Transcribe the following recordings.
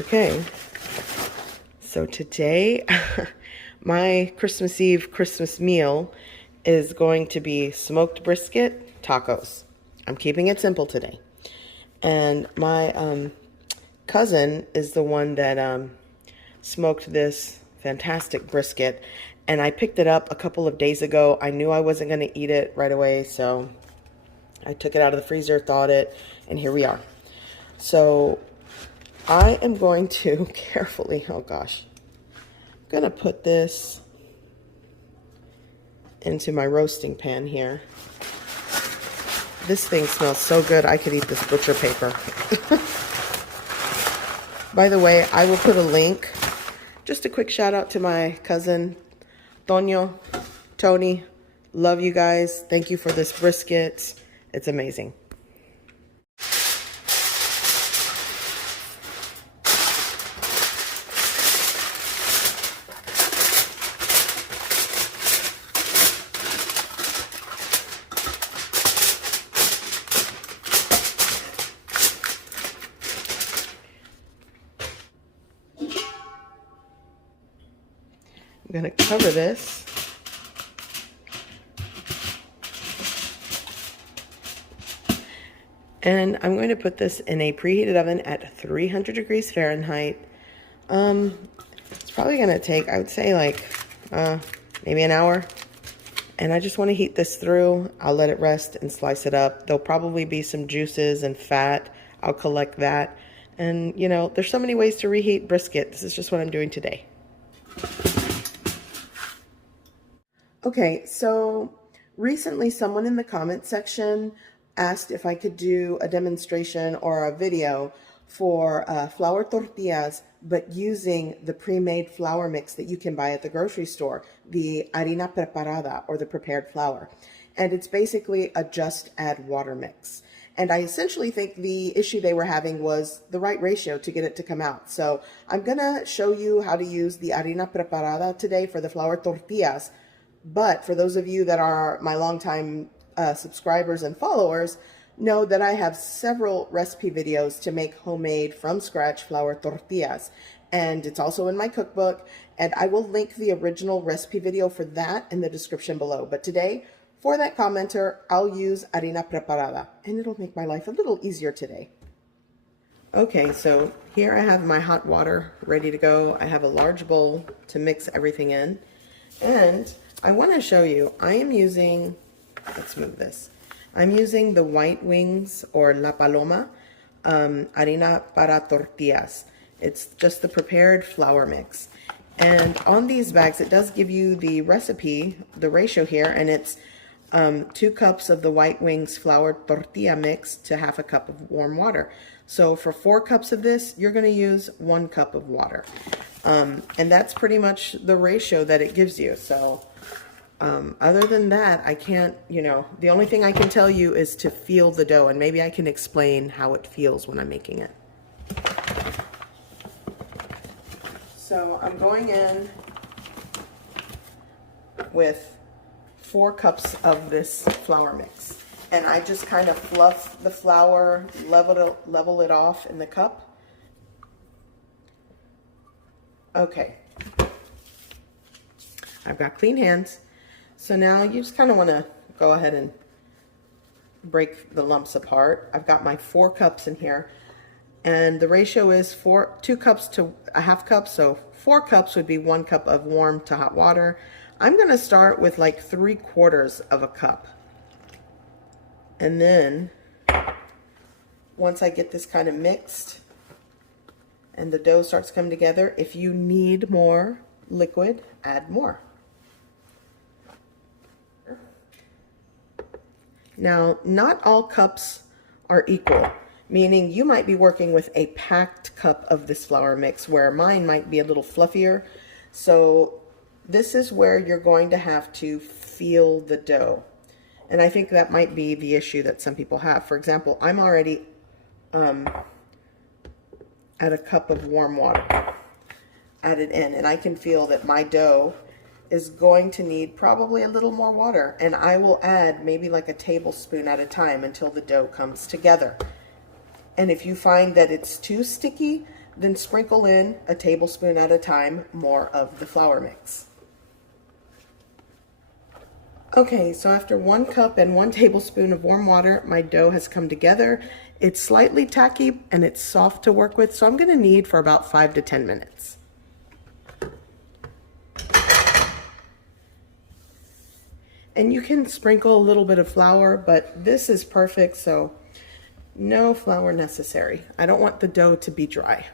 Okay, so today my Christmas Eve Christmas meal is going to be smoked brisket tacos. I'm keeping it simple today. And my cousin is the one that smoked this fantastic brisket, and I picked it up a couple of days ago. I knew I wasn't going to eat it right away, so I took it out of the freezer, thawed it, and here we are. So I am going to carefully, oh gosh, I'm going to put this into my roasting pan here. This thing smells so good, I could eat this butcher paper. By the way, I will put a link. Just a quick shout out to my cousin, Toño, Tony. Love you guys. Thank you for this brisket. It's amazing. I'm going to cover this. And I'm going to put this in a preheated oven at 300 degrees Fahrenheit. It's probably going to take, I would say, like maybe an hour. And I just want to heat this through. I'll let it rest and slice it up. There'll probably be some juices and fat. I'll collect that. And, you know, there's so many ways to reheat brisket. This is just what I'm doing today. Okay, so recently someone in the comment section asked if I could do a demonstration or a video for flour tortillas, but using the pre-made flour mix that you can buy at the grocery store, the harina preparada, or the prepared flour. And it's basically a just add water mix. And I essentially think the issue they were having was the right ratio to get it to come out. So I'm gonna show you how to use the harina preparada today for the flour tortillas. But for those of you that are my longtime subscribers and followers, know that I have several recipe videos to make homemade from scratch flour tortillas. And it's also in my cookbook. And I will link the original recipe video for that in the description below. But today, for that commenter, I'll use harina preparada. And it'll make my life a little easier today. Okay, so here I have my hot water ready to go. I have a large bowl to mix everything in. And I want to show you, I am using, let's move this. I'm using the White Wings or La Paloma harina para tortillas. It's just the prepared flour mix. And on these bags, it does give you the recipe, the ratio here, and it's 2 cups of the White Wings flour tortilla mix to half a cup of warm water. So for 4 cups of this, you're going to use 1 cup of water. And that's pretty much the ratio that it gives you. So other than that, I can't, you know, the only thing I can tell you is to feel the dough, and maybe I can explain how it feels when I'm making it. So I'm going in with 4 cups of this flour mix, and I just kind of fluff the flour, level it off in the cup. Okay, I've got clean hands. So now you just kind of want to go ahead and break the lumps apart. I've got my 4 cups in here, and the ratio is 2 cups to a half cup. So 4 cups would be 1 cup of warm to hot water. I'm going to start with like 3/4 of a cup. And then once I get this kind of mixed and the dough starts coming together, if you need more liquid, add more. Now, not all cups are equal, meaning you might be working with a packed cup of this flour mix, where mine might be a little fluffier. So this is where you're going to have to feel the dough. And I think that might be the issue that some people have. For example, I'm already at a cup of warm water added in, and I can feel that my dough is going to need probably a little more water, and I will add maybe like a tablespoon at a time until the dough comes together. And if you find that it's too sticky, Then sprinkle in a tablespoon at a time more of the flour mix. Okay, so after 1 cup and 1 tablespoon of warm water, my dough has come together. It's slightly tacky and it's soft to work with, so I'm going to knead for about 5 to 10 minutes. And you can sprinkle a little bit of flour, but this is perfect, so no flour necessary. I don't want the dough to be dry.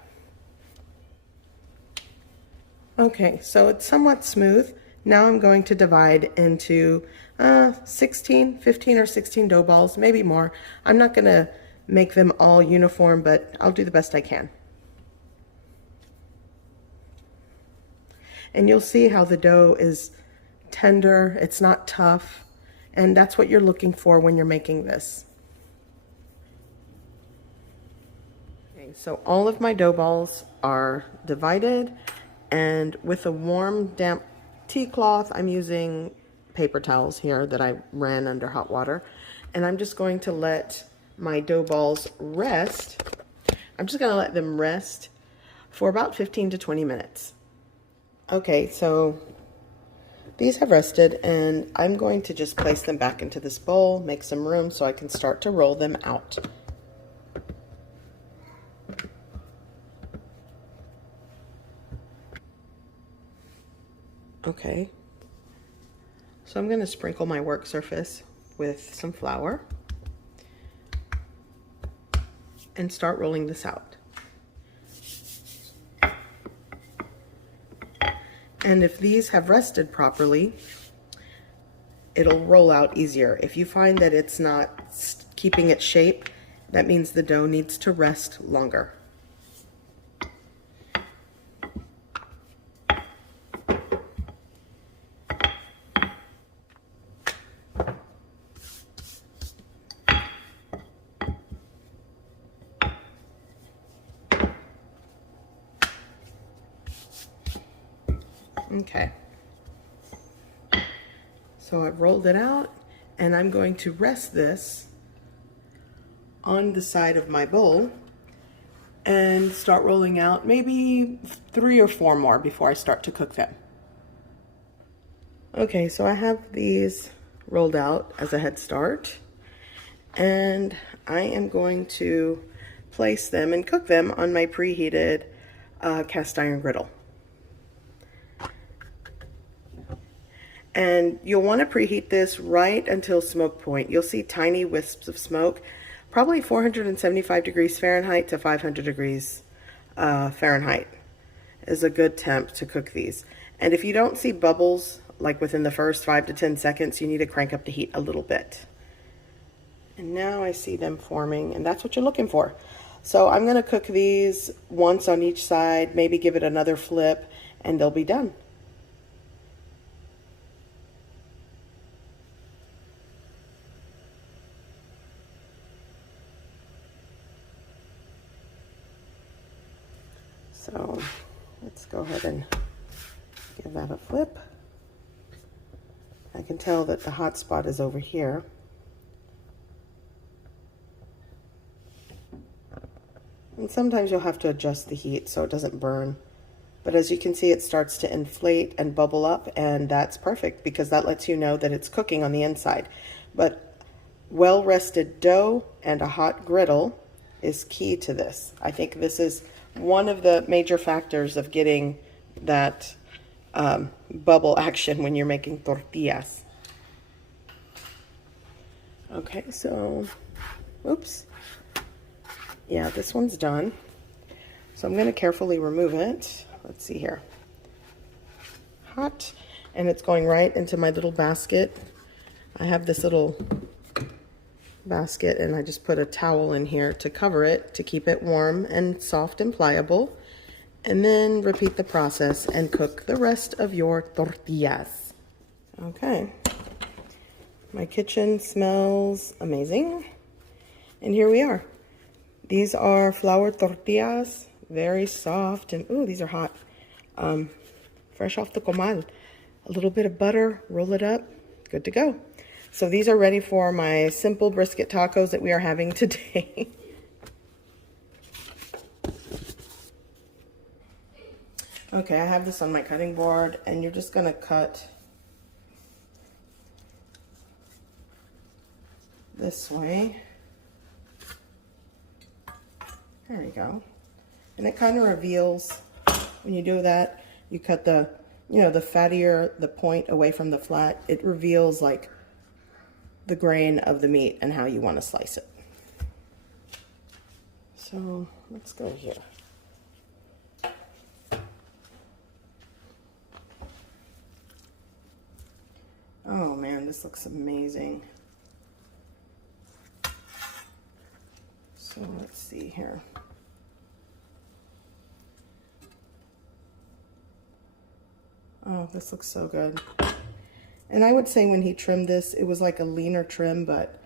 Okay, so it's somewhat smooth. Now I'm going to divide into 15 or 16 dough balls, maybe more. I'm not going to make them all uniform, but I'll do the best I can. And you'll see how the dough is tender, it's not tough, and that's what you're looking for when you're making this. Okay, so all of my dough balls are divided, and with a warm, damp tea cloth, I'm using paper towels here that I ran under hot water, and I'm just going to let my dough balls rest. I'm just going to let them rest for about 15 to 20 minutes. Okay, so these have rested, and I'm going to just place them back into this bowl, make some room so I can start to roll them out. Okay, so I'm going to sprinkle my work surface with some flour and start rolling this out. And if these have rested properly, it'll roll out easier. If you find that it's not keeping its shape, that means the dough needs to rest longer. Okay, so I've rolled it out, and I'm going to rest this on the side of my bowl and start rolling out maybe 3 or 4 more before I start to cook them. Okay, so I have these rolled out as a head start, and I am going to place them and cook them on my preheated cast iron griddle. And you'll want to preheat this right until smoke point. You'll see tiny wisps of smoke, probably 475 degrees Fahrenheit to 500 degrees Fahrenheit is a good temp to cook these. And if you don't see bubbles like within the first 5 to 10 seconds, you need to crank up the heat a little bit. And now I see them forming, and that's what you're looking for. So I'm going to cook these once on each side, maybe give it another flip, and they'll be done. So let's go ahead and give that a flip. I can tell that the hot spot is over here. And sometimes you'll have to adjust the heat so it doesn't burn. But as you can see, it starts to inflate and bubble up, and that's perfect because that lets you know that it's cooking on the inside. But well-rested dough and a hot griddle is key to this. I think this is one of the major factors of getting that bubble action when you're making tortillas. Okay, so, oops. Yeah, this one's done. So I'm going to carefully remove it. Let's see here. Hot. And it's going right into my little basket. I have this little basket, and I just put a towel in here to cover it to keep it warm and soft and pliable, and then repeat the process and cook the rest of your tortillas. Okay, my kitchen smells amazing, and here we are. These are flour tortillas, very soft, and ooh, these are hot, fresh off the comal. A little bit of butter, roll it up, good to go. So these are ready for my simple brisket tacos that we are having today. Okay, I have this on my cutting board, and you're just gonna cut this way. There you go. And it kind of reveals, when you do that, you cut the, you know, the fattier, the point away from the flat, it reveals like the grain of the meat and how you want to slice it. So let's go here. Oh man, this looks amazing. So let's see here. Oh, this looks so good. And I would say when he trimmed this, it was like a leaner trim, but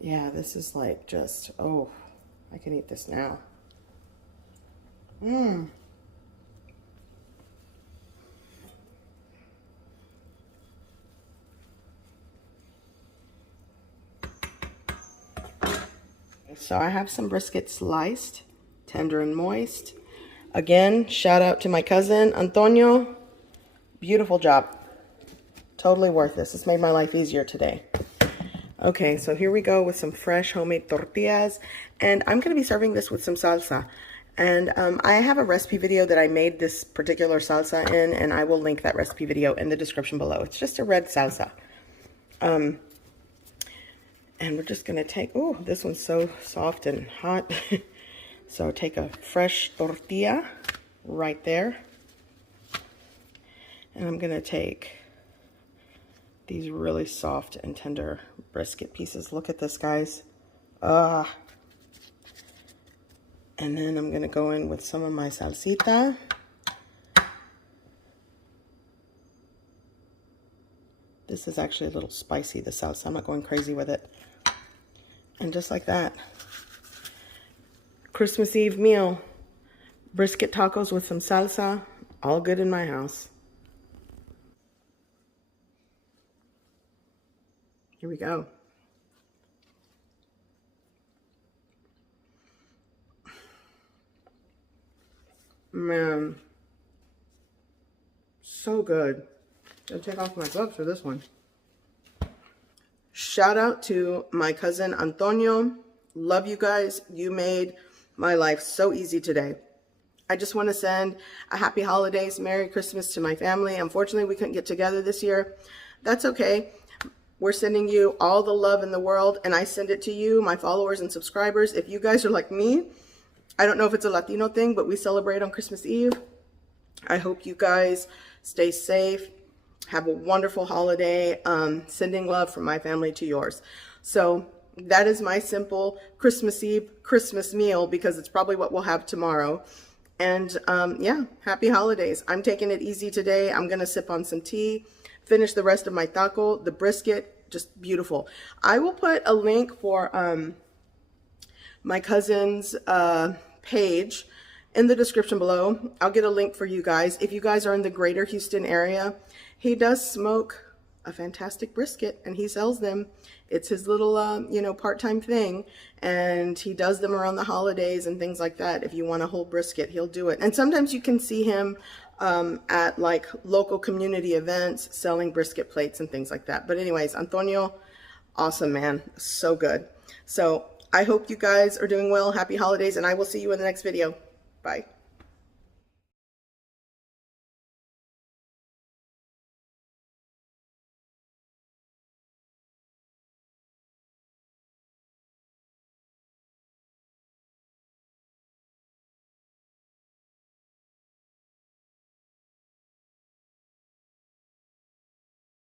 yeah, this is like just, oh, I can eat this now. So I have some brisket sliced, tender and moist. Again, shout out to my cousin, Antonio. Beautiful job. Totally worth this. It's made my life easier today. Okay, so here we go with some fresh homemade tortillas. And I'm going to be serving this with some salsa. And I have a recipe video that I made this particular salsa in, and I will link that recipe video in the description below. It's just a red salsa. And we're just going to take, oh, this one's so soft and hot. So take a fresh tortilla right there. And I'm going to take these really soft and tender brisket pieces. Look at this, guys. And then I'm going to go in with some of my salsita. This is actually a little spicy, the salsa. I'm not going crazy with it. And just like that, Christmas Eve meal, brisket tacos with some salsa, all good in my house. Here we go. Man, so good. I'll take off my gloves for this one. Shout out to my cousin Antonio. Love you guys. You made my life so easy today. I just want to send a happy holidays, Merry Christmas to my family. Unfortunately, we couldn't get together this year. That's okay. We're sending you all the love in the world, and I send it to you, my followers and subscribers. If you guys are like me, I don't know if it's a Latino thing, but we celebrate on Christmas Eve. I hope you guys stay safe. Have a wonderful holiday. Sending love from my family to yours. So that is my simple Christmas Eve Christmas meal, because it's probably what we'll have tomorrow. And yeah, happy holidays. I'm taking it easy today. I'm going to sip on some tea, finish the rest of my taco, the brisket, just beautiful. I will put a link for my cousin's page in the description below. I'll get a link for you guys. If you guys are in the greater Houston area, he does smoke a fantastic brisket and he sells them. It's his little, you know, part-time thing, and he does them around the holidays and things like that. If you want a whole brisket, he'll do it. And sometimes you can see him at like local community events selling brisket plates and things like that. But anyways, Antonio, awesome, man. So good. So I hope you guys are doing well. Happy holidays, and I will see you in the next video. Bye.